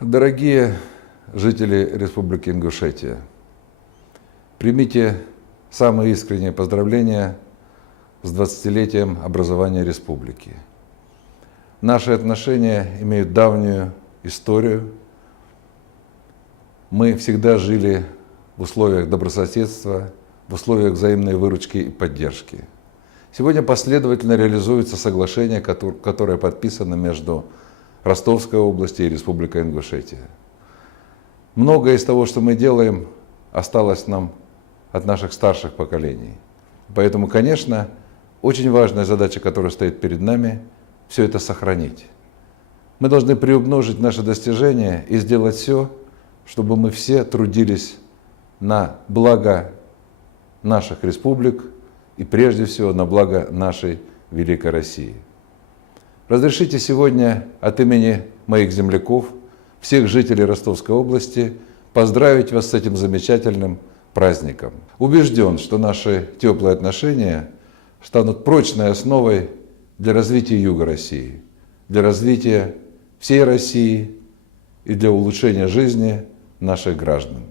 Дорогие жители Республики Ингушетия, примите самые искренние поздравления с 20-летием образования республики. Наши отношения имеют давнюю историю. Мы всегда жили в условиях добрососедства, в условиях взаимной выручки и поддержки. Сегодня последовательно реализуется соглашение, которое подписано между Ростовской областью и Республикой Ингушетия. Многое из того, что мы делаем, осталось нам от наших старших поколений. Поэтому, конечно, очень важная задача, которая стоит перед нами, все это сохранить. Мы должны приумножить наши достижения и сделать все, чтобы мы все трудились на благо наших республик и прежде всего на благо нашей великой России. Разрешите сегодня от имени моих земляков, всех жителей Ростовской области, поздравить вас с этим замечательным праздником. Убежден, что наши теплые отношения станут прочной основой для развития юга России, для развития всей России и для улучшения жизни наших граждан.